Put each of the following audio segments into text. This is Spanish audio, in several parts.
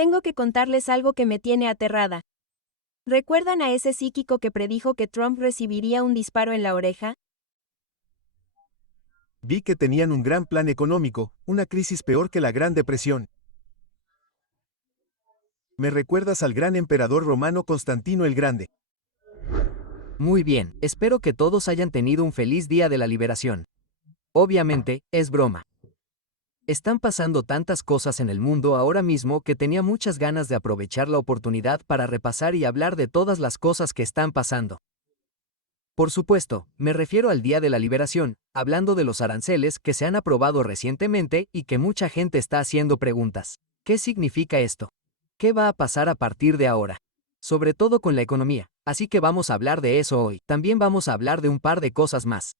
Tengo que contarles algo que me tiene aterrada. ¿Recuerdan a ese psíquico que predijo que Trump recibiría un disparo en la oreja? Vi que tenían un gran plan económico, una crisis peor que la Gran Depresión. Me recuerdas al gran emperador romano Constantino el Grande. Muy bien, espero que todos hayan tenido un feliz día de la liberación. Obviamente, es broma. Están pasando tantas cosas en el mundo ahora mismo que tenía muchas ganas de aprovechar la oportunidad para repasar y hablar de todas las cosas que están pasando. Por supuesto, me refiero al Día de la Liberación, hablando de los aranceles que se han aprobado recientemente y que mucha gente está haciendo preguntas. ¿Qué significa esto? ¿Qué va a pasar a partir de ahora? Sobre todo con la economía, así que vamos a hablar de eso hoy. También vamos a hablar de un par de cosas más.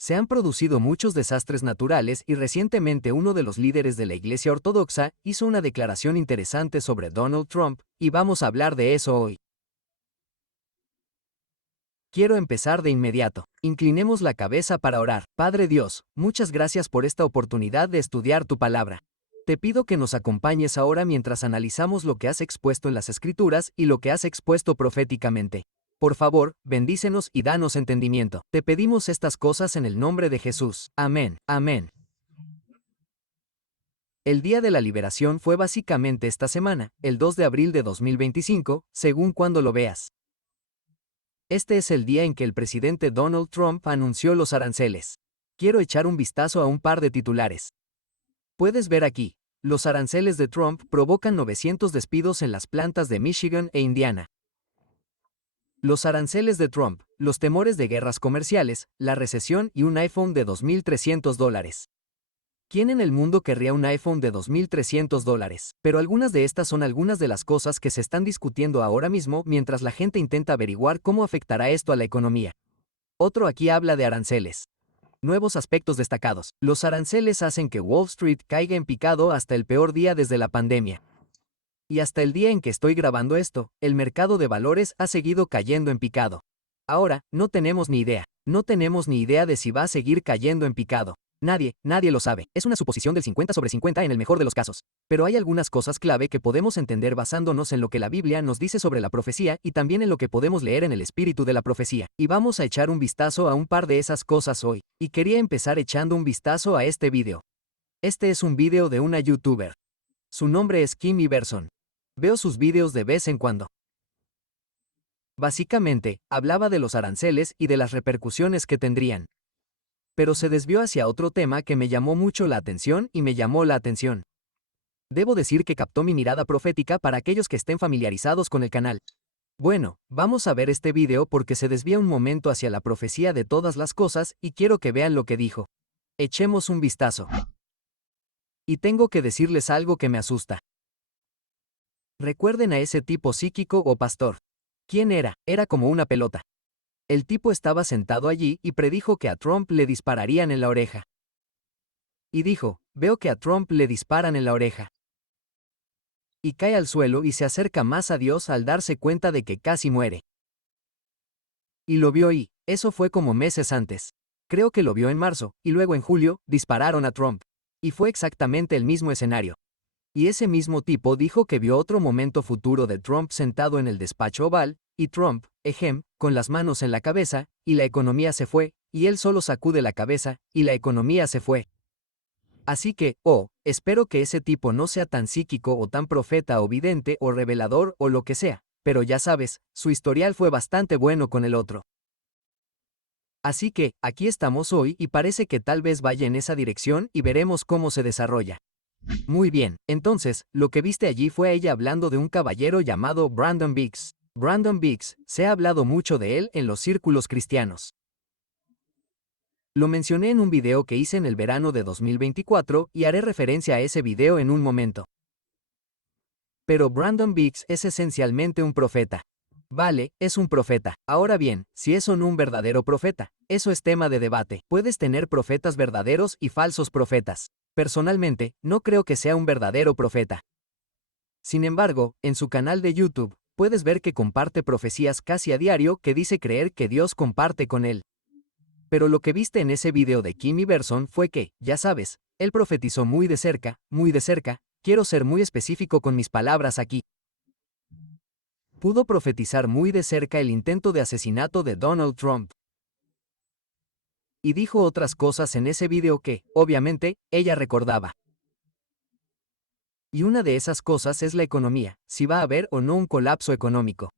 Se han producido muchos desastres naturales y recientemente uno de los líderes de la Iglesia Ortodoxa hizo una declaración interesante sobre Donald Trump, y vamos a hablar de eso hoy. Quiero empezar de inmediato. Inclinemos la cabeza para orar. Padre Dios, muchas gracias por esta oportunidad de estudiar tu palabra. Te pido que nos acompañes ahora mientras analizamos lo que has expuesto en las Escrituras y lo que has expuesto proféticamente. Por favor, bendícenos y danos entendimiento. Te pedimos estas cosas en el nombre de Jesús. Amén. Amén. El Día de la Liberación fue básicamente esta semana, el 2 de abril de 2025, según cuando lo veas. Este es el día en que el presidente Donald Trump anunció los aranceles. Quiero echar un vistazo a un par de titulares. Puedes ver aquí, los aranceles de Trump provocan 900 despidos en las plantas de Michigan e Indiana. Los aranceles de Trump, los temores de guerras comerciales, la recesión y un iPhone de $2.300. ¿Quién en el mundo querría un iPhone de $2.300? Pero algunas de estas son algunas de las cosas que se están discutiendo ahora mismo mientras la gente intenta averiguar cómo afectará esto a la economía. Otro aquí habla de aranceles. Nuevos aspectos destacados. Los aranceles hacen que Wall Street caiga en picado hasta el peor día desde la pandemia. Y hasta el día en que estoy grabando esto, el mercado de valores ha seguido cayendo en picado. Ahora, no tenemos ni idea. No tenemos ni idea de si va a seguir cayendo en picado. Nadie lo sabe. Es una suposición del 50/50 en el mejor de los casos. Pero hay algunas cosas clave que podemos entender basándonos en lo que la Biblia nos dice sobre la profecía y también en lo que podemos leer en el espíritu de la profecía. Y vamos a echar un vistazo a un par de esas cosas hoy. Y quería empezar echando un vistazo a este video. Este es un video de una youtuber. Su nombre es Kim Iverson. Veo sus videos de vez en cuando. Básicamente, hablaba de los aranceles y de las repercusiones que tendrían. Pero se desvió hacia otro tema que me llamó mucho la atención y me llamó la atención. Debo decir que captó mi mirada profética para aquellos que estén familiarizados con el canal. Bueno, vamos a ver este video porque se desvía un momento hacia la profecía de todas las cosas y quiero que vean lo que dijo. Echemos un vistazo. Y tengo que decirles algo que me asusta. Recuerden a ese tipo psíquico o pastor. ¿Quién era? Era como una pelota. El tipo estaba sentado allí y predijo que a Trump le dispararían en la oreja. Y dijo, veo que a Trump le disparan en la oreja. Y cae al suelo y se acerca más a Dios al darse cuenta de que casi muere. Y lo vio y, eso fue como meses antes. Creo que lo vio en marzo, y luego en julio, dispararon a Trump. Y fue exactamente el mismo escenario. Y ese mismo tipo dijo que vio otro momento futuro de Trump sentado en el despacho oval, y Trump, con las manos en la cabeza, y la economía se fue, y él solo sacude la cabeza, y la economía se fue. Así que, espero que ese tipo no sea tan psíquico o tan profeta o vidente o revelador o lo que sea, pero ya sabes, su historial fue bastante bueno con el otro. Así que, aquí estamos hoy y parece que tal vez vaya en esa dirección y veremos cómo se desarrolla. Muy bien, entonces, lo que viste allí fue a ella hablando de un caballero llamado Brandon Biggs. Brandon Biggs, se ha hablado mucho de él en los círculos cristianos. Lo mencioné en un video que hice en el verano de 2024 y haré referencia a ese video en un momento. Pero Brandon Biggs es esencialmente un profeta. Vale, es un profeta. Ahora bien, si es o no un verdadero profeta, eso es tema de debate. Puedes tener profetas verdaderos y falsos profetas. Personalmente, no creo que sea un verdadero profeta. Sin embargo, en su canal de YouTube, puedes ver que comparte profecías casi a diario que dice creer que Dios comparte con él. Pero lo que viste en ese video de Kim Iverson fue que, ya sabes, él profetizó muy de cerca, Quiero ser muy específico con mis palabras aquí. Pudo profetizar muy de cerca el intento de asesinato de Donald Trump. Y dijo otras cosas en ese video que, obviamente, ella recordaba. Y una de esas cosas es la economía, si va a haber o no un colapso económico.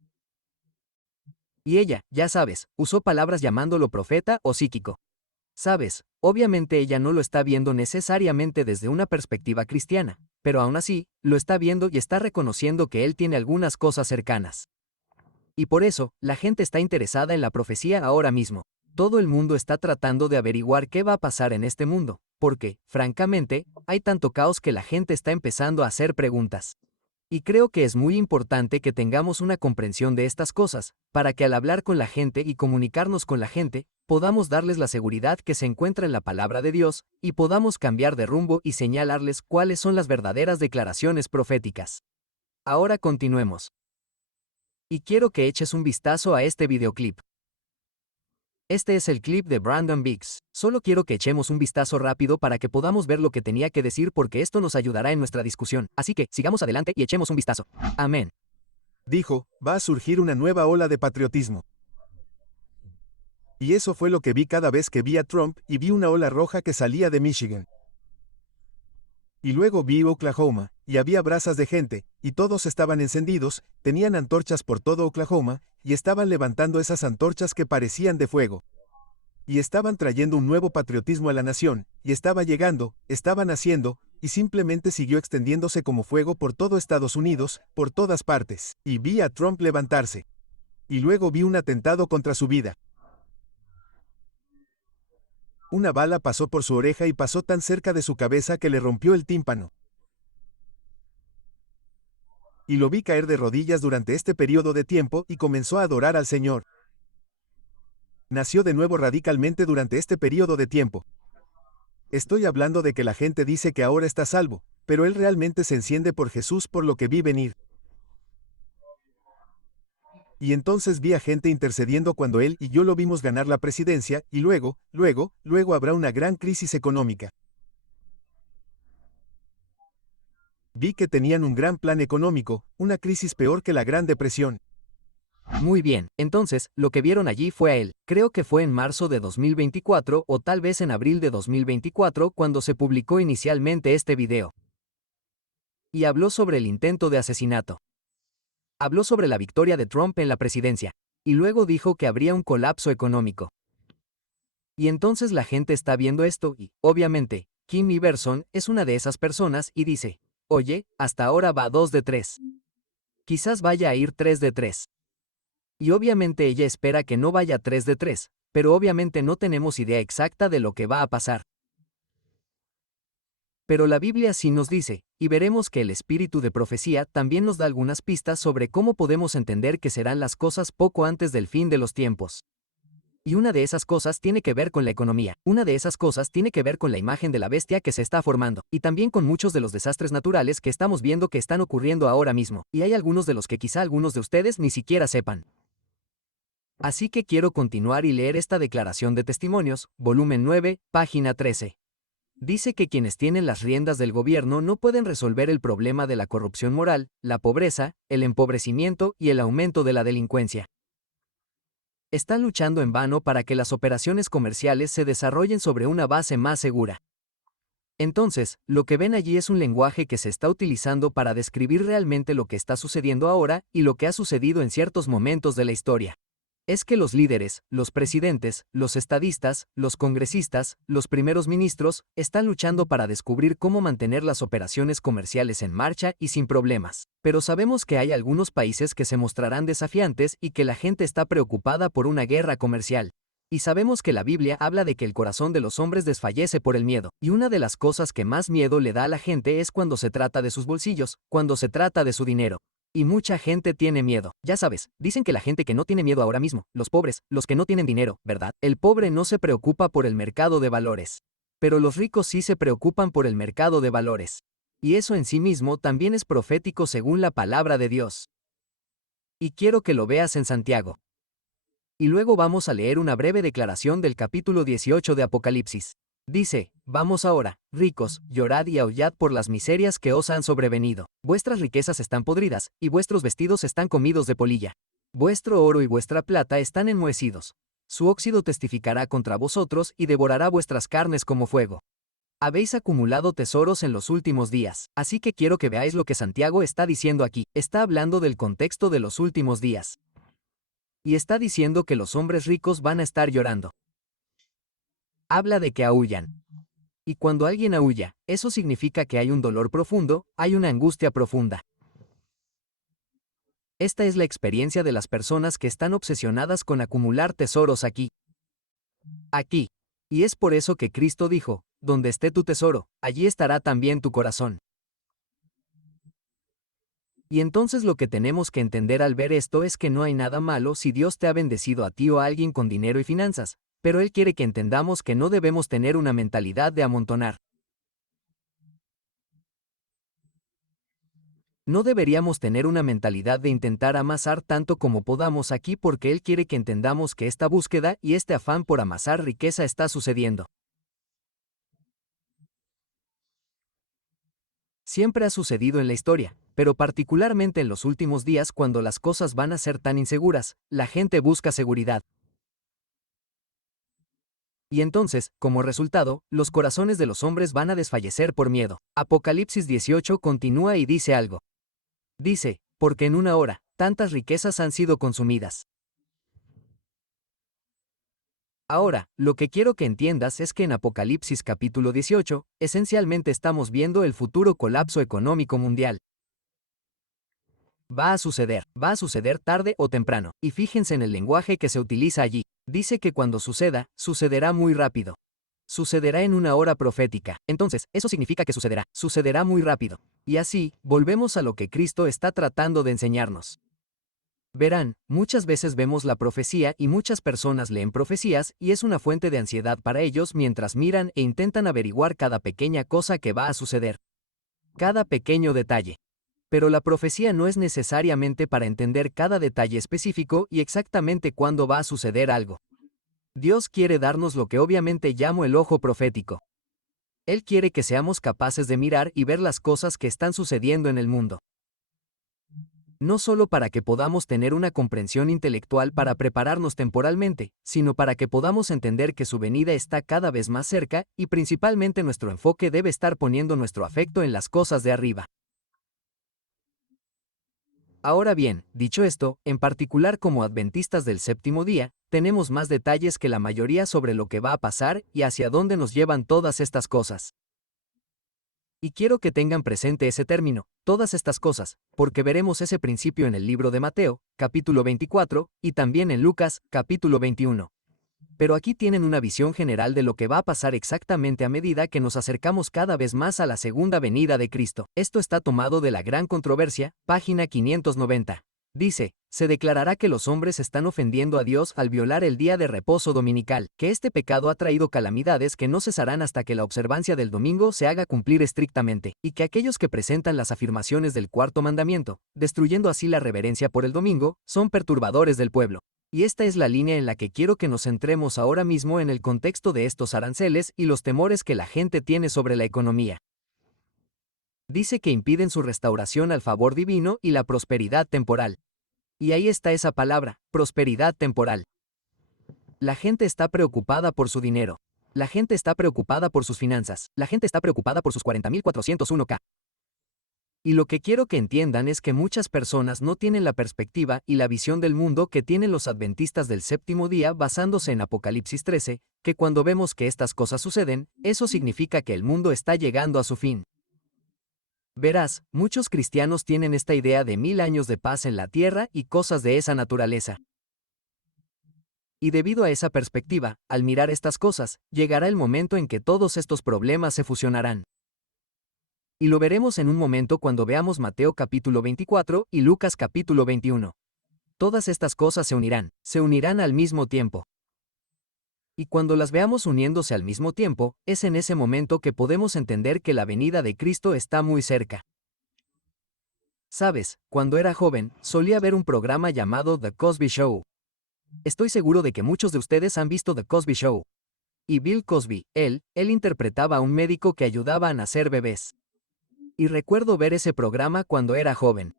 Y ella, ya sabes, usó palabras llamándolo profeta o psíquico. Sabes, obviamente ella no lo está viendo necesariamente desde una perspectiva cristiana, pero aún así, lo está viendo y está reconociendo que él tiene algunas cosas cercanas. Y por eso, la gente está interesada en la profecía ahora mismo. Todo el mundo está tratando de averiguar qué va a pasar en este mundo, porque, francamente, hay tanto caos que la gente está empezando a hacer preguntas. Y creo que es muy importante que tengamos una comprensión de estas cosas, para que al hablar con la gente y comunicarnos con la gente, podamos darles la seguridad que se encuentra en la palabra de Dios, y podamos cambiar de rumbo y señalarles cuáles son las verdaderas declaraciones proféticas. Ahora continuemos. Y quiero que eches un vistazo a este videoclip. Este es el clip de Brandon Biggs. Solo quiero que echemos un vistazo rápido para que podamos ver lo que tenía que decir porque esto nos ayudará en nuestra discusión. Así que, sigamos adelante y echemos un vistazo. Amén. Dijo, va a surgir una nueva ola de patriotismo. Y eso fue lo que vi cada vez que vi a Trump y vi una ola roja que salía de Michigan. Y luego vi Oklahoma, y había brasas de gente, y todos estaban encendidos, tenían antorchas por todo Oklahoma, y estaban levantando esas antorchas que parecían de fuego. Y estaban trayendo un nuevo patriotismo a la nación, y estaba llegando, estaban haciendo, y simplemente siguió extendiéndose como fuego por todo Estados Unidos, por todas partes. Y vi a Trump levantarse. Y luego vi un atentado contra su vida. Una bala pasó por su oreja y pasó tan cerca de su cabeza que le rompió el tímpano. Y lo vi caer de rodillas durante este periodo de tiempo y comenzó a adorar al Señor. Nació de nuevo radicalmente durante este periodo de tiempo. Estoy hablando de que la gente dice que ahora está salvo, pero él realmente se enciende por Jesús por lo que vi venir. Y entonces vi a gente intercediendo cuando él y yo lo vimos ganar la presidencia, y luego habrá una gran crisis económica. Vi que tenían un gran plan económico, una crisis peor que la Gran Depresión. Muy bien, entonces, lo que vieron allí fue a él. Creo que fue en marzo de 2024 o tal vez en abril de 2024 cuando se publicó inicialmente este video. Y habló sobre el intento de asesinato. Habló sobre la victoria de Trump en la presidencia, y luego dijo que habría un colapso económico. Y entonces la gente está viendo esto y, obviamente, Kim Iverson es una de esas personas y dice, oye, hasta ahora va 2 de 3. Quizás vaya a ir 3 de 3. Y obviamente ella espera que no vaya 3 de 3, pero obviamente no tenemos idea exacta de lo que va a pasar. Pero la Biblia sí nos dice, y veremos que el espíritu de profecía también nos da algunas pistas sobre cómo podemos entender que serán las cosas poco antes del fin de los tiempos. Y una de esas cosas tiene que ver con la economía, una de esas cosas tiene que ver con la imagen de la bestia que se está formando, y también con muchos de los desastres naturales que estamos viendo que están ocurriendo ahora mismo, y hay algunos de los que quizá algunos de ustedes ni siquiera sepan. Así que quiero continuar y leer esta declaración de testimonios, volumen 9, página 13. Dice que quienes tienen las riendas del gobierno no pueden resolver el problema de la corrupción moral, la pobreza, el empobrecimiento y el aumento de la delincuencia. Están luchando en vano para que las operaciones comerciales se desarrollen sobre una base más segura. Entonces, lo que ven allí es un lenguaje que se está utilizando para describir realmente lo que está sucediendo ahora y lo que ha sucedido en ciertos momentos de la historia. Es que los líderes, los presidentes, los estadistas, los congresistas, los primeros ministros, están luchando para descubrir cómo mantener las operaciones comerciales en marcha y sin problemas. Pero sabemos que hay algunos países que se mostrarán desafiantes y que la gente está preocupada por una guerra comercial. Y sabemos que la Biblia habla de que el corazón de los hombres desfallece por el miedo. Y una de las cosas que más miedo le da a la gente es cuando se trata de sus bolsillos, cuando se trata de su dinero. Y mucha gente tiene miedo. Ya sabes, dicen que la gente que no tiene miedo ahora mismo, los pobres, los que no tienen dinero, ¿verdad? El pobre no se preocupa por el mercado de valores. Pero los ricos sí se preocupan por el mercado de valores. Y eso en sí mismo también es profético según la palabra de Dios. Y quiero que lo veas en Santiago. Y luego vamos a leer una breve declaración del capítulo 18 de Apocalipsis. Dice, Vamos ahora, ricos, llorad y aullad por las miserias que os han sobrevenido. Vuestras riquezas están podridas, y vuestros vestidos están comidos de polilla. Vuestro oro y vuestra plata están enmohecidos. Su óxido testificará contra vosotros y devorará vuestras carnes como fuego. Habéis acumulado tesoros en los últimos días, así que quiero que veáis lo que Santiago está diciendo aquí. Está hablando del contexto de los últimos días. Y está diciendo que los hombres ricos van a estar llorando. Habla de que aúllan. Y cuando alguien aúlla, eso significa que hay un dolor profundo, hay una angustia profunda. Esta es la experiencia de las personas que están obsesionadas con acumular tesoros aquí. Aquí. Y es por eso que Cristo dijo, donde esté tu tesoro, allí estará también tu corazón. Y entonces lo que tenemos que entender al ver esto es que no hay nada malo si Dios te ha bendecido a ti o a alguien con dinero y finanzas, pero Él quiere que entendamos que no debemos tener una mentalidad de amontonar. No deberíamos tener una mentalidad de intentar amasar tanto como podamos aquí porque Él quiere que entendamos que esta búsqueda y este afán por amasar riqueza está sucediendo. Siempre ha sucedido en la historia, pero particularmente en los últimos días cuando las cosas van a ser tan inseguras, la gente busca seguridad. Y entonces, como resultado, los corazones de los hombres van a desfallecer por miedo. Apocalipsis 18 continúa y dice algo. Dice, porque en una hora, tantas riquezas han sido consumidas. Ahora, lo que quiero que entiendas es que en Apocalipsis capítulo 18, esencialmente estamos viendo el futuro colapso económico mundial. Va a suceder tarde o temprano, y fíjense en el lenguaje que se utiliza allí. Dice que cuando suceda, sucederá muy rápido. Sucederá en una hora profética. Entonces, eso significa que sucederá muy rápido. Y así, volvemos a lo que Cristo está tratando de enseñarnos. Verán, muchas veces vemos la profecía y muchas personas leen profecías y es una fuente de ansiedad para ellos mientras miran e intentan averiguar cada pequeña cosa que va a suceder. Cada pequeño detalle. Pero la profecía no es necesariamente para entender cada detalle específico y exactamente cuándo va a suceder algo. Dios quiere darnos lo que obviamente llamo el ojo profético. Él quiere que seamos capaces de mirar y ver las cosas que están sucediendo en el mundo. No solo para que podamos tener una comprensión intelectual para prepararnos temporalmente, sino para que podamos entender que su venida está cada vez más cerca y principalmente nuestro enfoque debe estar poniendo nuestro afecto en las cosas de arriba. Ahora bien, dicho esto, en particular como adventistas del séptimo día, tenemos más detalles que la mayoría sobre lo que va a pasar y hacia dónde nos llevan todas estas cosas. Y quiero que tengan presente ese término, todas estas cosas, porque veremos ese principio en el libro de Mateo, capítulo 24, y también en Lucas, capítulo 21. Pero aquí tienen una visión general de lo que va a pasar exactamente a medida que nos acercamos cada vez más a la segunda venida de Cristo. Esto está tomado de la Gran Controversia, página 590. Dice, se declarará que los hombres están ofendiendo a Dios al violar el día de reposo dominical, que este pecado ha traído calamidades que no cesarán hasta que la observancia del domingo se haga cumplir estrictamente, y que aquellos que presentan las afirmaciones del cuarto mandamiento, destruyendo así la reverencia por el domingo, son perturbadores del pueblo. Y esta es la línea en la que quiero que nos centremos ahora mismo en el contexto de estos aranceles y los temores que la gente tiene sobre la economía. Dice que impiden su restauración al favor divino y la prosperidad temporal. Y ahí está esa palabra, prosperidad temporal. La gente está preocupada por su dinero. La gente está preocupada por sus finanzas. La gente está preocupada por sus 40.401k. Y lo que quiero que entiendan es que muchas personas no tienen la perspectiva y la visión del mundo que tienen los adventistas del séptimo día basándose en Apocalipsis 13, que cuando vemos que estas cosas suceden, eso significa que el mundo está llegando a su fin. Verás, muchos cristianos tienen esta idea de 1000 años de paz en la tierra y cosas de esa naturaleza. Y debido a esa perspectiva, al mirar estas cosas, llegará el momento en que todos estos problemas se fusionarán. Y lo veremos en un momento cuando veamos Mateo capítulo 24 y Lucas capítulo 21. Todas estas cosas se unirán al mismo tiempo. Y cuando las veamos uniéndose al mismo tiempo, es en ese momento que podemos entender que la venida de Cristo está muy cerca. Sabes, cuando era joven, solía ver un programa llamado The Cosby Show. Estoy seguro de que muchos de ustedes han visto The Cosby Show. y Bill Cosby. Él interpretaba a un médico que ayudaba a nacer bebés. Y recuerdo ver ese programa cuando era joven.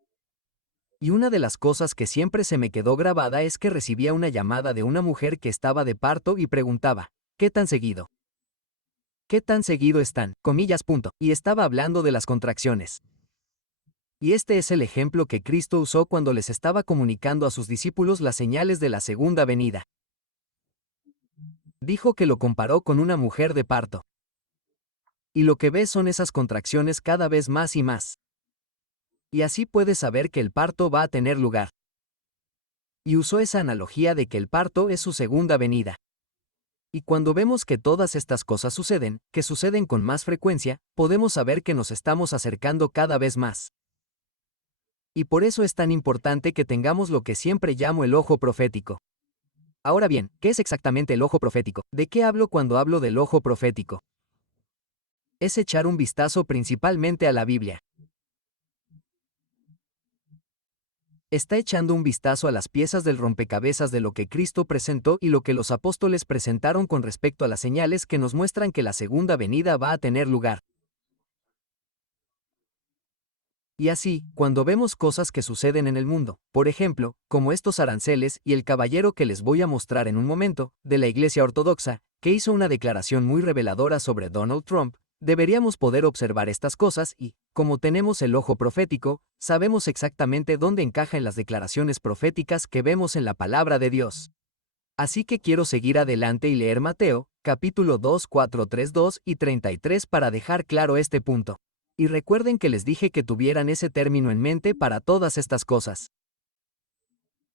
Y una de las cosas que siempre se me quedó grabada es que recibía una llamada de una mujer que estaba de parto y preguntaba, ¿qué tan seguido? ¿Qué tan seguido están? Comillas. Y estaba hablando de las contracciones. Y este es el ejemplo que Cristo usó cuando les estaba comunicando a sus discípulos las señales de la segunda venida. Dijo que lo comparó con una mujer de parto. Y lo que ves son esas contracciones cada vez más y más. Y así puedes saber que el parto va a tener lugar. Y usó esa analogía de que el parto es su segunda venida. Y cuando vemos que todas estas cosas suceden, que suceden con más frecuencia, podemos saber que nos estamos acercando cada vez más. Y por eso es tan importante que tengamos lo que siempre llamo el ojo profético. Ahora bien, ¿qué es exactamente el ojo profético? ¿De qué hablo cuando hablo del ojo profético? Es echar un vistazo principalmente a la Biblia. Está echando un vistazo a las piezas del rompecabezas de lo que Cristo presentó y lo que los apóstoles presentaron con respecto a las señales que nos muestran que la segunda venida va a tener lugar. Y así, cuando vemos cosas que suceden en el mundo, por ejemplo, como estos aranceles y el caballero que les voy a mostrar en un momento, de la Iglesia Ortodoxa, que hizo una declaración muy reveladora sobre Donald Trump, deberíamos poder observar estas cosas y, como tenemos el ojo profético, sabemos exactamente dónde encajan las declaraciones proféticas que vemos en la palabra de Dios. Así que quiero seguir adelante y leer Mateo, capítulo 2, 4, 3, 2 y 33 para dejar claro este punto. Y recuerden que les dije que tuvieran ese término en mente para todas estas cosas.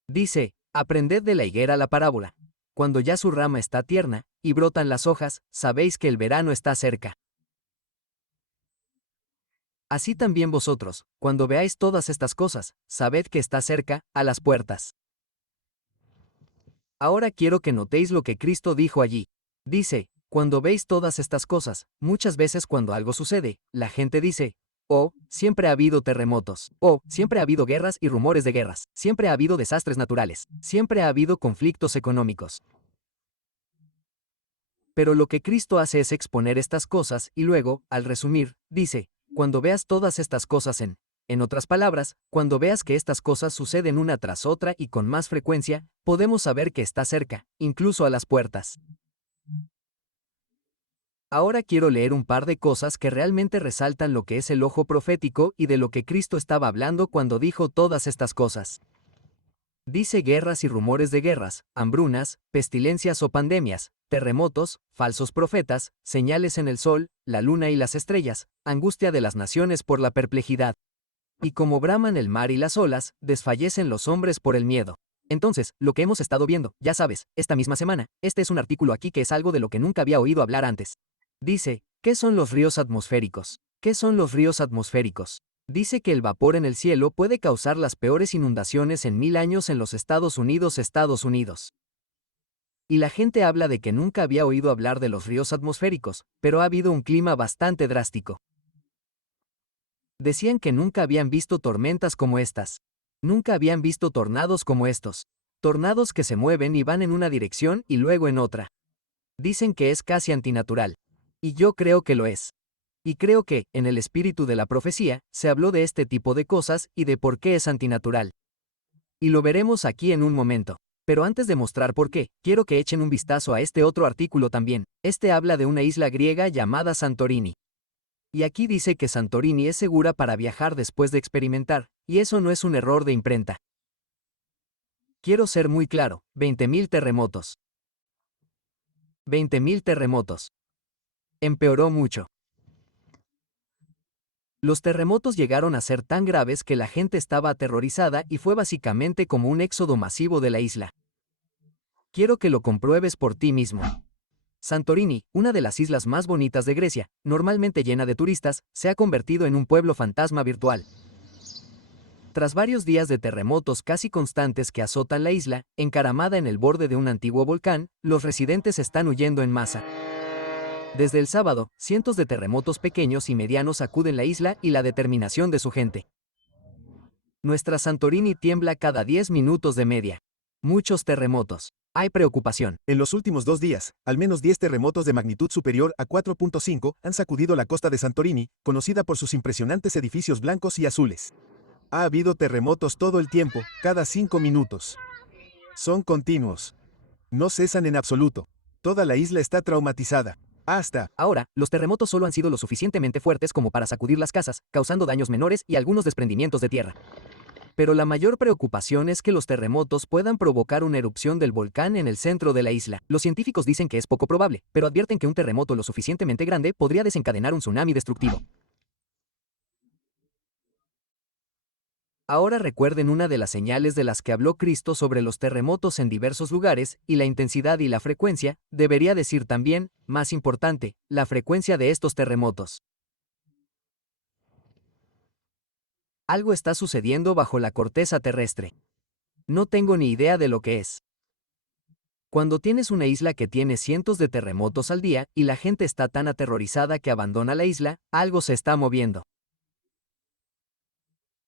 Dice, aprended de la higuera la parábola. Cuando ya su rama está tierna, y brotan las hojas, sabéis que el verano está cerca. Así también vosotros, cuando veáis todas estas cosas, sabed que está cerca, a las puertas. Ahora quiero que notéis lo que Cristo dijo allí. Dice, cuando veis todas estas cosas, muchas veces cuando algo sucede, la gente dice, oh, siempre ha habido terremotos, oh, siempre ha habido guerras y rumores de guerras, siempre ha habido desastres naturales, siempre ha habido conflictos económicos. Pero lo que Cristo hace es exponer estas cosas y luego, al resumir, dice, cuando veas todas estas cosas en otras palabras, cuando veas que estas cosas suceden una tras otra y con más frecuencia, podemos saber que está cerca, incluso a las puertas. Ahora quiero leer un par de cosas que realmente resaltan lo que es el ojo profético y de lo que Cristo estaba hablando cuando dijo todas estas cosas. Dice guerras y rumores de guerras, hambrunas, pestilencias o pandemias, terremotos, falsos profetas, señales en el sol, la luna y las estrellas, angustia de las naciones por la perplejidad. Y como braman el mar y las olas, desfallecen los hombres por el miedo. Entonces, lo que hemos estado viendo, ya sabes, esta misma semana, este es un artículo aquí que es algo de lo que nunca había oído hablar antes. Dice, ¿qué son los ríos atmosféricos? ¿Qué son los ríos atmosféricos? Dice que el vapor en el cielo puede causar las peores inundaciones en 1000 años en los Estados Unidos. Y la gente habla de que nunca había oído hablar de los ríos atmosféricos, pero ha habido un clima bastante drástico. Decían que nunca habían visto tormentas como estas. Nunca habían visto tornados como estos. Tornados que se mueven y van en una dirección y luego en otra. Dicen que es casi antinatural. Y yo creo que lo es. Y creo que, en el espíritu de la profecía, se habló de este tipo de cosas y de por qué es antinatural. Y lo veremos aquí en un momento. Pero antes de mostrar por qué, quiero que echen un vistazo a este otro artículo también. Este habla de una isla griega llamada Santorini. Y aquí dice que Santorini es segura para viajar después de experimentar, y eso no es un error de imprenta. Quiero ser muy claro, 20.000 terremotos. 20.000 terremotos. Empeoró mucho. Los terremotos llegaron a ser tan graves que la gente estaba aterrorizada y fue básicamente como un éxodo masivo de la isla. Quiero que lo compruebes por ti mismo. Santorini, una de las islas más bonitas de Grecia, normalmente llena de turistas, se ha convertido en un pueblo fantasma virtual. Tras varios días de terremotos casi constantes que azotan la isla, encaramada en el borde de un antiguo volcán, los residentes están huyendo en masa. Desde el sábado, cientos de terremotos pequeños y medianos sacuden la isla y la determinación de su gente. Nuestra Santorini tiembla cada 10 minutos de media. Muchos terremotos. Hay preocupación. En los últimos 2 días, al menos 10 terremotos de magnitud superior a 4.5 han sacudido la costa de Santorini, conocida por sus impresionantes edificios blancos y azules. Ha habido terremotos todo el tiempo, cada 5 minutos. Son continuos. No cesan en absoluto. Toda la isla está traumatizada. Hasta Ahora, los terremotos solo han sido lo suficientemente fuertes como para sacudir las casas, causando daños menores y algunos desprendimientos de tierra. Pero la mayor preocupación es que los terremotos puedan provocar una erupción del volcán en el centro de la isla. Los científicos dicen que es poco probable, pero advierten que un terremoto lo suficientemente grande podría desencadenar un tsunami destructivo. Ahora recuerden una de las señales de las que habló Cristo sobre los terremotos en diversos lugares, y la intensidad y la frecuencia, debería decir también, más importante, la frecuencia de estos terremotos. Algo está sucediendo bajo la corteza terrestre. No tengo ni idea de lo que es. Cuando tienes una isla que tiene cientos de terremotos al día y la gente está tan aterrorizada que abandona la isla, algo se está moviendo.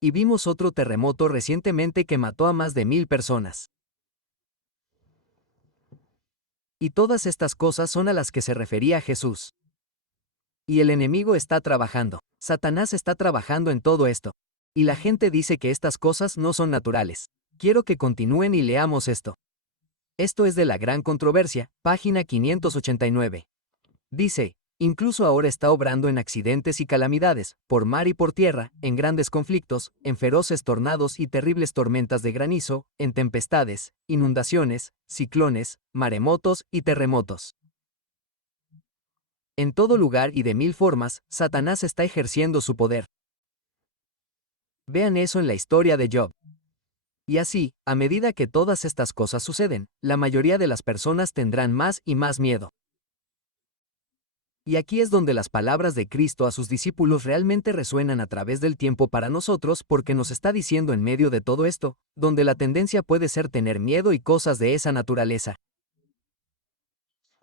Y vimos otro terremoto recientemente que mató a más de 1000 personas. Y todas estas cosas son a las que se refería Jesús. Y el enemigo está trabajando. Satanás está trabajando en todo esto. Y la gente dice que estas cosas no son naturales. Quiero que continúen y leamos esto. Esto es de la gran controversia, página 589. Dice, incluso ahora está obrando en accidentes y calamidades, por mar y por tierra, en grandes conflictos, en feroces tornados y terribles tormentas de granizo, en tempestades, inundaciones, ciclones, maremotos y terremotos. En todo lugar y de 1000 formas, Satanás está ejerciendo su poder. Vean eso en la historia de Job. Y así, a medida que todas estas cosas suceden, la mayoría de las personas tendrán más y más miedo. Y aquí es donde las palabras de Cristo a sus discípulos realmente resuenan a través del tiempo para nosotros, porque nos está diciendo en medio de todo esto, donde la tendencia puede ser tener miedo y cosas de esa naturaleza.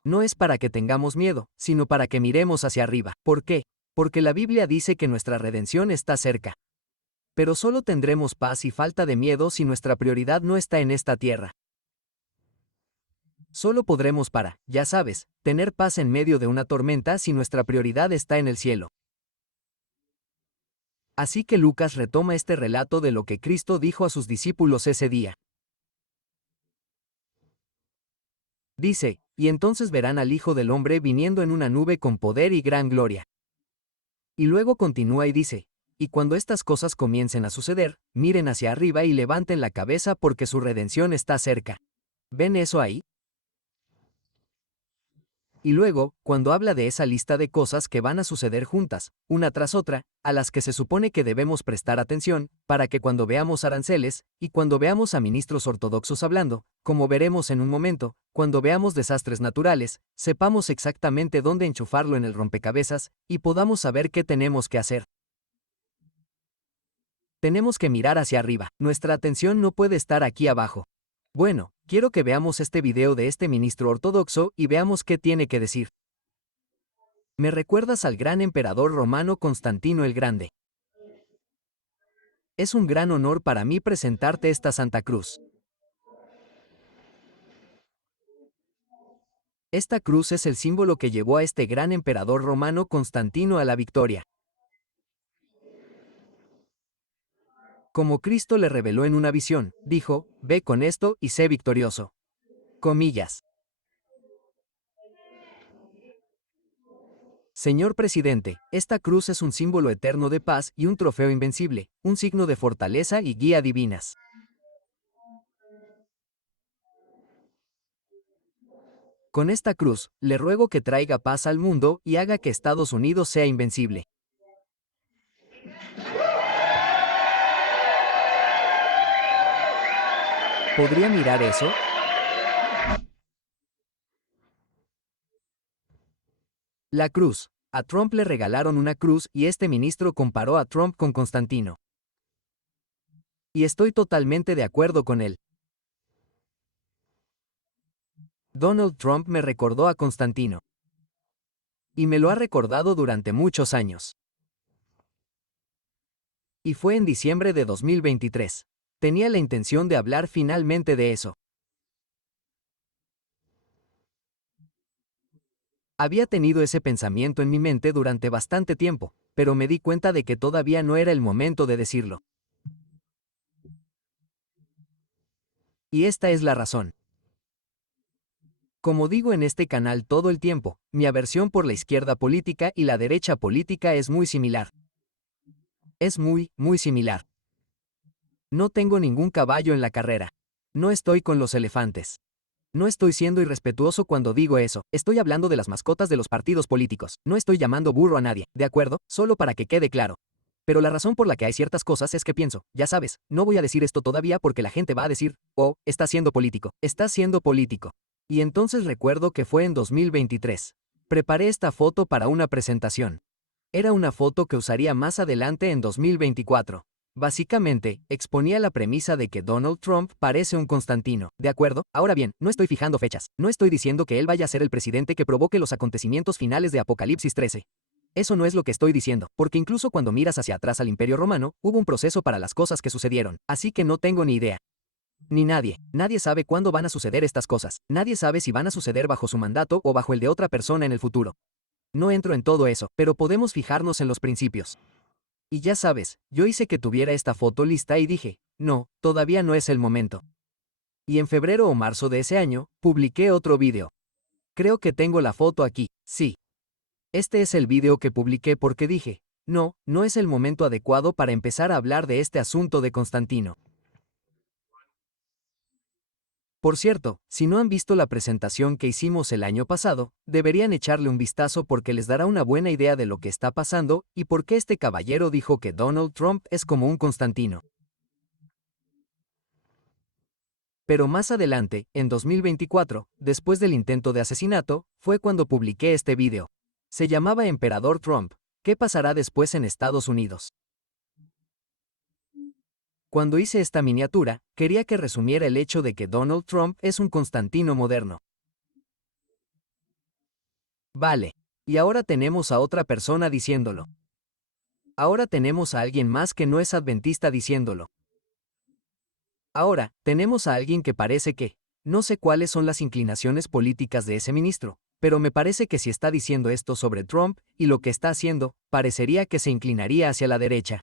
No es para que tengamos miedo, sino para que miremos hacia arriba. ¿Por qué? Porque la Biblia dice que nuestra redención está cerca. Pero solo tendremos paz y falta de miedo si nuestra prioridad no está en esta tierra. Solo podremos ya sabes, tener paz en medio de una tormenta si nuestra prioridad está en el cielo. Así que Lucas retoma este relato de lo que Cristo dijo a sus discípulos ese día. Dice, y entonces verán al Hijo del Hombre viniendo en una nube con poder y gran gloria. Y luego continúa y dice, y cuando estas cosas comiencen a suceder, miren hacia arriba y levanten la cabeza porque su redención está cerca. ¿Ven eso ahí? Y luego, cuando habla de esa lista de cosas que van a suceder juntas, una tras otra, a las que se supone que debemos prestar atención, para que cuando veamos aranceles, y cuando veamos a ministros ortodoxos hablando, como veremos en un momento, cuando veamos desastres naturales, sepamos exactamente dónde enchufarlo en el rompecabezas, y podamos saber qué tenemos que hacer. Tenemos que mirar hacia arriba, nuestra atención no puede estar aquí abajo. Bueno, quiero que veamos este video de este ministro ortodoxo y veamos qué tiene que decir. Me recuerdas al gran emperador romano Constantino el Grande. Es un gran honor para mí presentarte esta Santa Cruz. Esta cruz es el símbolo que llevó a este gran emperador romano Constantino a la victoria. Como Cristo le reveló en una visión, dijo, ve con esto y sé victorioso. Comillas. Señor presidente, esta cruz es un símbolo eterno de paz y un trofeo invencible, un signo de fortaleza y guía divinas. Con esta cruz, le ruego que traiga paz al mundo y haga que Estados Unidos sea invencible. ¿Podría mirar eso? La cruz. A Trump le regalaron una cruz y este ministro comparó a Trump con Constantino. Y estoy totalmente de acuerdo con él. Donald Trump me recordó a Constantino. Y me lo ha recordado durante muchos años. Y fue en diciembre de 2023. Tenía la intención de hablar finalmente de eso. Había tenido ese pensamiento en mi mente durante bastante tiempo, pero me di cuenta de que todavía no era el momento de decirlo. Y esta es la razón. Como digo en este canal todo el tiempo, mi aversión por la izquierda política y la derecha política es muy similar. Es muy similar. No tengo ningún caballo en la carrera. No estoy con los elefantes. No estoy siendo irrespetuoso cuando digo eso, estoy hablando de las mascotas de los partidos políticos. No estoy llamando burro a nadie, ¿de acuerdo? Solo para que quede claro. Pero la razón por la que hay ciertas cosas es que pienso, ya sabes, no voy a decir esto todavía porque la gente va a decir, oh, está siendo político, está siendo político. Y entonces recuerdo que fue en 2023. Preparé esta foto para una presentación. Era una foto que usaría más adelante en 2024. Básicamente, exponía la premisa de que Donald Trump parece un Constantino, ¿de acuerdo? Ahora bien, no estoy fijando fechas, no estoy diciendo que él vaya a ser el presidente que provoque los acontecimientos finales de Apocalipsis 13. Eso no es lo que estoy diciendo, porque incluso cuando miras hacia atrás al Imperio Romano, hubo un proceso para las cosas que sucedieron, así que no tengo ni idea. Ni nadie sabe cuándo van a suceder estas cosas, nadie sabe si van a suceder bajo su mandato o bajo el de otra persona en el futuro. No entro en todo eso, pero podemos fijarnos en los principios. Y ya sabes, yo hice que tuviera esta foto lista y dije, no, todavía no es el momento. Y en febrero o marzo de ese año, publiqué otro video. Creo que tengo la foto aquí, sí. Este es el video que publiqué porque dije, no es el momento adecuado para empezar a hablar de este asunto de Constantino. Por cierto, si no han visto la presentación que hicimos el año pasado, deberían echarle un vistazo porque les dará una buena idea de lo que está pasando y por qué este caballero dijo que Donald Trump es como un Constantino. Pero más adelante, en 2024, después del intento de asesinato, fue cuando publiqué este video. Se llamaba Emperador Trump. ¿Qué pasará después en Estados Unidos? Cuando hice esta miniatura, quería que resumiera el hecho de que Donald Trump es un Constantino moderno. Vale. Y ahora tenemos a otra persona diciéndolo. Ahora tenemos a alguien más que no es adventista diciéndolo. Ahora, tenemos a alguien que parece que, no sé cuáles son las inclinaciones políticas de ese ministro, pero me parece que si está diciendo esto sobre Trump y lo que está haciendo, parecería que se inclinaría hacia la derecha.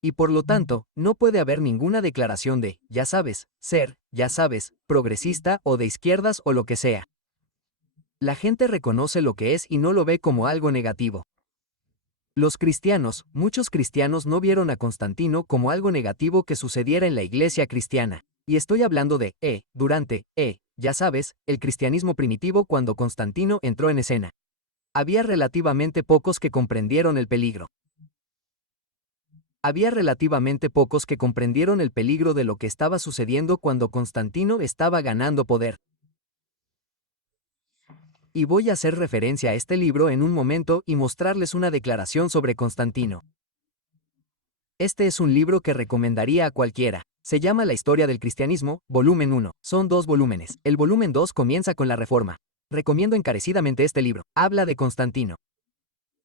Y por lo tanto, no puede haber ninguna declaración de, ya sabes, progresista o de izquierdas o lo que sea. La gente reconoce lo que es y no lo ve como algo negativo. Los cristianos, muchos cristianos no vieron a Constantino como algo negativo que sucediera en la iglesia cristiana. Y estoy hablando de, ya sabes, el cristianismo primitivo cuando Constantino entró en escena. Había relativamente pocos que comprendieron el peligro. Había relativamente pocos que comprendieron el peligro de lo que estaba sucediendo cuando Constantino estaba ganando poder. Y voy a hacer referencia a este libro en un momento y mostrarles una declaración sobre Constantino. Este es un libro que recomendaría a cualquiera. Se llama La historia del cristianismo, volumen 1. Son 2 volúmenes. El volumen 2 comienza con la Reforma. Recomiendo encarecidamente este libro. Habla de Constantino.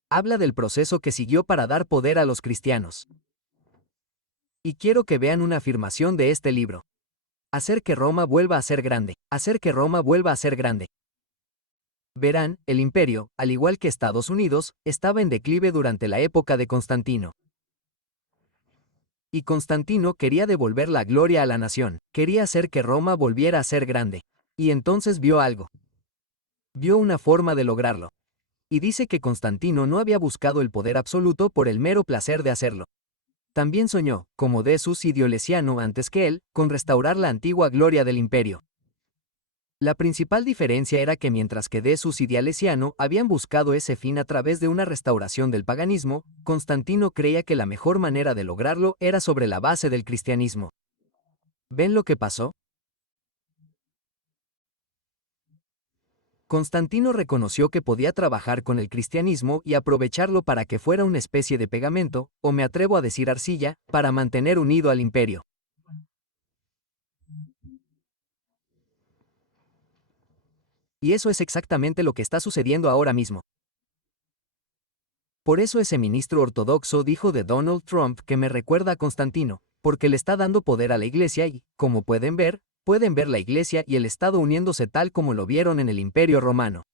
Habla del proceso que siguió para dar poder a los cristianos. Y quiero que vean una afirmación de este libro. Hacer que Roma vuelva a ser grande. Hacer que Roma vuelva a ser grande. Verán, el imperio, al igual que Estados Unidos, estaba en declive durante la época de Constantino. Y Constantino quería devolver la gloria a la nación, quería hacer que Roma volviera a ser grande. Y entonces vio algo. Vio una forma de lograrlo. Y dice que Constantino no había buscado el poder absoluto por el mero placer de hacerlo. También soñó, como Decius y Diocleciano antes que él, con restaurar la antigua gloria del imperio. La principal diferencia era que mientras que Decius y Diocleciano habían buscado ese fin a través de una restauración del paganismo, Constantino creía que la mejor manera de lograrlo era sobre la base del cristianismo. ¿Ven lo que pasó? Constantino reconoció que podía trabajar con el cristianismo y aprovecharlo para que fuera una especie de pegamento, o me atrevo a decir arcilla, para mantener unido al imperio. Y eso es exactamente lo que está sucediendo ahora mismo. Por eso ese ministro ortodoxo dijo de Donald Trump que me recuerda a Constantino, porque le está dando poder a la iglesia y, como pueden ver la iglesia y el Estado uniéndose tal como lo vieron en el Imperio Romano.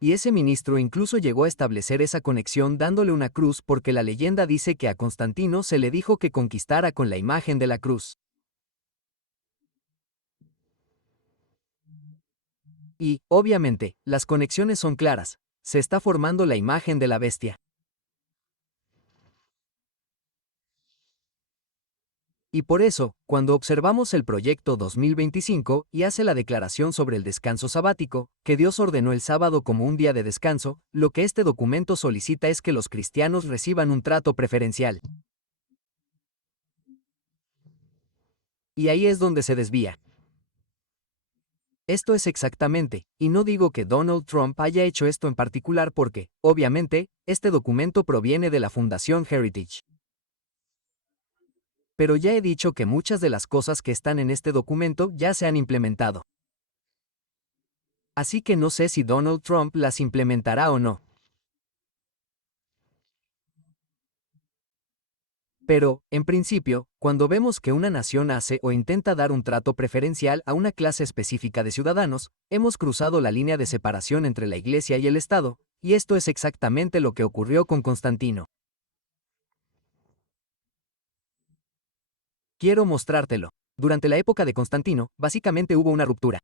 Y ese ministro incluso llegó a establecer esa conexión dándole una cruz porque la leyenda dice que a Constantino se le dijo que conquistara con la imagen de la cruz. Y, obviamente, las conexiones son claras. Se está formando la imagen de la bestia. Y por eso, cuando observamos el proyecto 2025 y hace la declaración sobre el descanso sabático, que Dios ordenó el sábado como un día de descanso, lo que este documento solicita es que los cristianos reciban un trato preferencial. Y ahí es donde se desvía. Esto es exactamente, y no digo que Donald Trump haya hecho esto en particular porque, obviamente, este documento proviene de la Fundación Heritage. Pero ya he dicho que muchas de las cosas que están en este documento ya se han implementado. Así que no sé si Donald Trump las implementará o no. Pero, en principio, cuando vemos que una nación hace o intenta dar un trato preferencial a una clase específica de ciudadanos, hemos cruzado la línea de separación entre la Iglesia y el Estado, y esto es exactamente lo que ocurrió con Constantino. Quiero mostrártelo. Durante la época de Constantino, básicamente hubo una ruptura.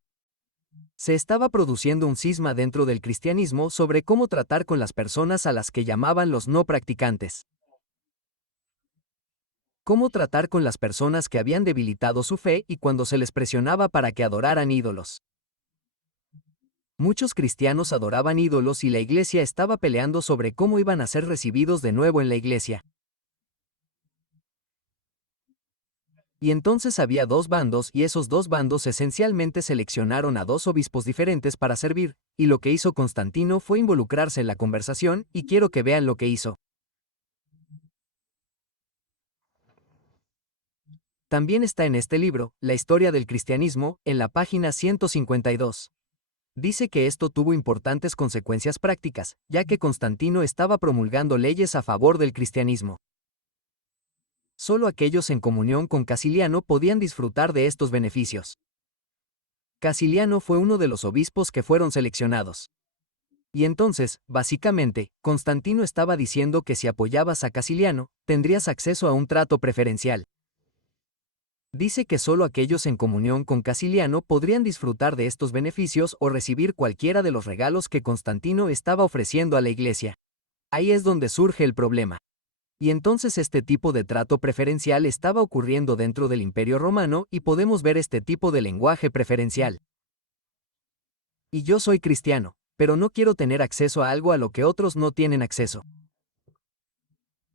Se estaba produciendo un cisma dentro del cristianismo sobre cómo tratar con las personas a las que llamaban los no practicantes. Cómo tratar con las personas que habían debilitado su fe y cuando se les presionaba para que adoraran ídolos. Muchos cristianos adoraban ídolos y la iglesia estaba peleando sobre cómo iban a ser recibidos de nuevo en la iglesia. Y entonces había dos bandos y esos dos bandos esencialmente seleccionaron a dos obispos diferentes para servir, y lo que hizo Constantino fue involucrarse en la conversación y quiero que vean lo que hizo. También está en este libro, La historia del cristianismo, en la página 152. Dice que esto tuvo importantes consecuencias prácticas, ya que Constantino estaba promulgando leyes a favor del cristianismo. Solo aquellos en comunión con Casiliano podían disfrutar de estos beneficios. Casiliano fue uno de los obispos que fueron seleccionados. Y entonces, básicamente, Constantino estaba diciendo que si apoyabas a Casiliano, tendrías acceso a un trato preferencial. Dice que solo aquellos en comunión con Casiliano podrían disfrutar de estos beneficios o recibir cualquiera de los regalos que Constantino estaba ofreciendo a la iglesia. Ahí es donde surge el problema. Y entonces este tipo de trato preferencial estaba ocurriendo dentro del Imperio Romano y podemos ver este tipo de lenguaje preferencial. Y yo soy cristiano, pero no quiero tener acceso a algo a lo que otros no tienen acceso.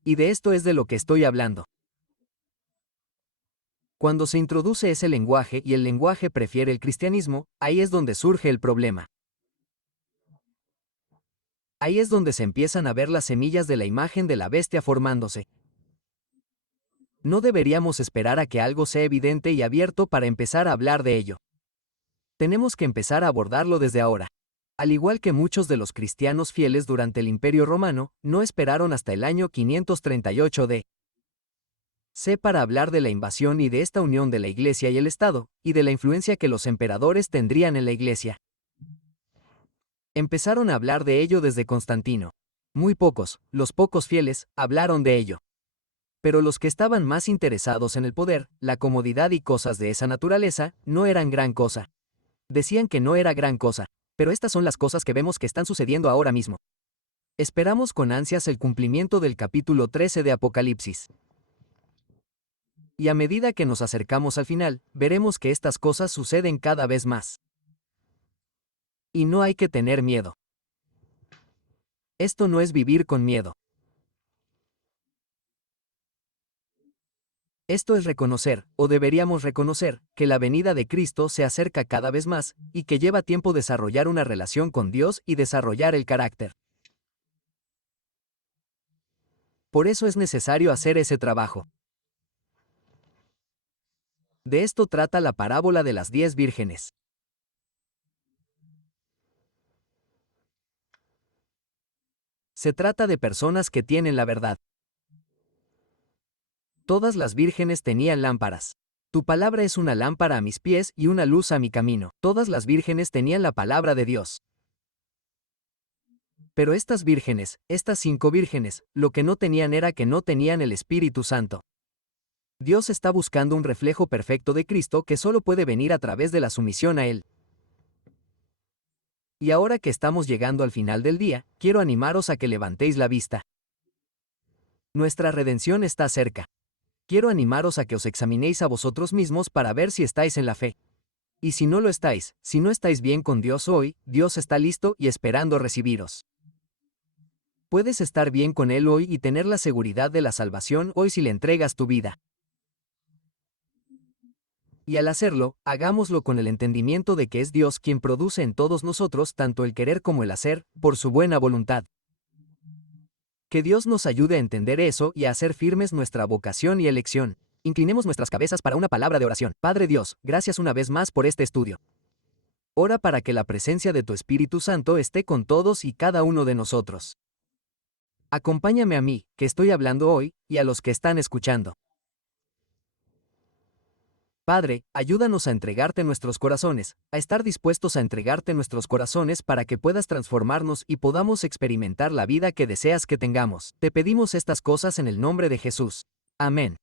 Y de esto es de lo que estoy hablando. Cuando se introduce ese lenguaje y el lenguaje prefiere el cristianismo, ahí es donde surge el problema. Ahí es donde se empiezan a ver las semillas de la imagen de la bestia formándose. No deberíamos esperar a que algo sea evidente y abierto para empezar a hablar de ello. Tenemos que empezar a abordarlo desde ahora. Al igual que muchos de los cristianos fieles durante el Imperio Romano, no esperaron hasta el año 538 C para hablar de la invasión y de esta unión de la Iglesia y el Estado, y de la influencia que los emperadores tendrían en la Iglesia. Empezaron a hablar de ello desde Constantino. Muy pocos, los pocos fieles, hablaron de ello. Pero los que estaban más interesados en el poder, la comodidad y cosas de esa naturaleza, no eran gran cosa. Decían que no era gran cosa, pero estas son las cosas que vemos que están sucediendo ahora mismo. Esperamos con ansias el cumplimiento del capítulo 13 de Apocalipsis. Y a medida que nos acercamos al final, veremos que estas cosas suceden cada vez más. Y no hay que tener miedo. Esto no es vivir con miedo. Esto es reconocer, o deberíamos reconocer, que la venida de Cristo se acerca cada vez más, y que lleva tiempo desarrollar una relación con Dios y desarrollar el carácter. Por eso es necesario hacer ese trabajo. De esto trata la parábola de las 10 vírgenes. Se trata de personas que tienen la verdad. Todas las vírgenes tenían lámparas. Tu palabra es una lámpara a mis pies y una luz a mi camino. Todas las vírgenes tenían la palabra de Dios. Pero estas vírgenes, estas 5 vírgenes, lo que no tenían era que no tenían el Espíritu Santo. Dios está buscando un reflejo perfecto de Cristo que solo puede venir a través de la sumisión a Él. Y ahora que estamos llegando al final del día, quiero animaros a que levantéis la vista. Nuestra redención está cerca. Quiero animaros a que os examinéis a vosotros mismos para ver si estáis en la fe. Y si no lo estáis, si no estáis bien con Dios hoy, Dios está listo y esperando recibiros. Puedes estar bien con Él hoy y tener la seguridad de la salvación hoy si le entregas tu vida. Y al hacerlo, hagámoslo con el entendimiento de que es Dios quien produce en todos nosotros tanto el querer como el hacer, por su buena voluntad. Que Dios nos ayude a entender eso y a hacer firmes nuestra vocación y elección. Inclinemos nuestras cabezas para una palabra de oración. Padre Dios, gracias una vez más por este estudio. Ora para que la presencia de tu Espíritu Santo esté con todos y cada uno de nosotros. Acompáñame a mí, que estoy hablando hoy, y a los que están escuchando. Padre, ayúdanos a entregarte nuestros corazones, a estar dispuestos a entregarte nuestros corazones para que puedas transformarnos y podamos experimentar la vida que deseas que tengamos. Te pedimos estas cosas en el nombre de Jesús. Amén.